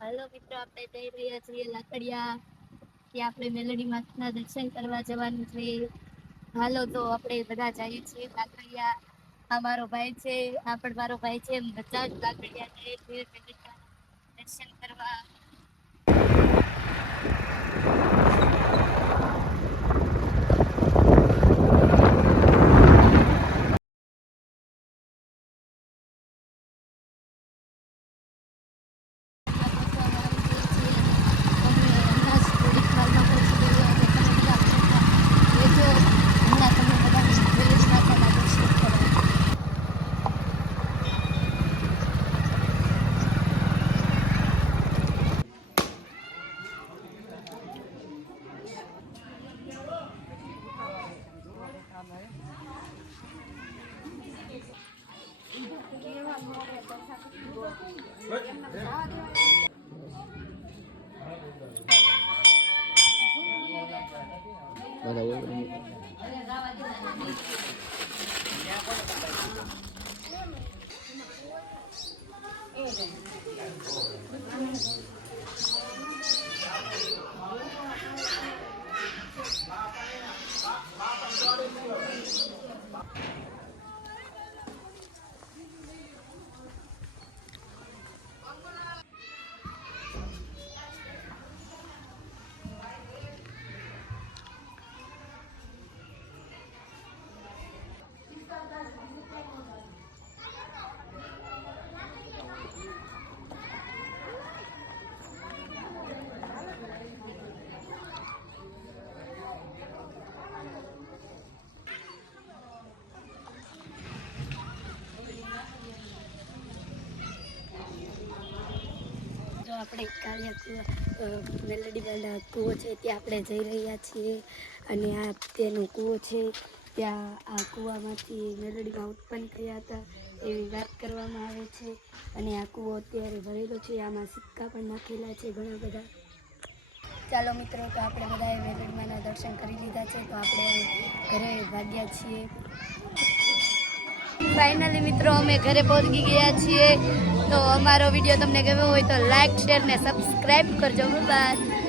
હાલો મિત્રો, આપણે જઈ રહ્યા છીએ લાકડિયા કે આપણે મેલડી માતના દર્શન કરવા જવાનું છે. હાલો તો આપણે બધા જઈએ છીએ લાકડિયા. આ મારો ભાઈ છે, આ પણ મારો ભાઈ છે. બધા જ લાકડિયા જઈએ છીએ દર્શન કરવા. આપણે કાળિયા મેલડી વાળા કૂવો છે ત્યાં આપણે જઈ રહ્યા છીએ. અને આ તેનો કૂવો છે. ત્યાં આ કૂવામાંથી મેલડીમાં ઉત્પન્ન થયા હતા એવી વાત કરવામાં આવે છે. અને આ કૂવો અત્યારે ભરેલો છે. આમાં સિક્કા પણ નાખેલા છે ઘણા બધા. ચાલો મિત્રો, તો આપણે બધાએ મેલડીમાંના દર્શન કરી લીધા છે. તો આપણે હવે ઘરે ભાગ્યા છીએ. ફાઇનલી મિત્રો, અમે ઘરે પહોંચી ગયા છીએ. તો અમારો વિડીયો તમને ગમ્યો હોય તો લાઈક, શેર ને સબસ્ક્રાઈબ કરજો. બાય.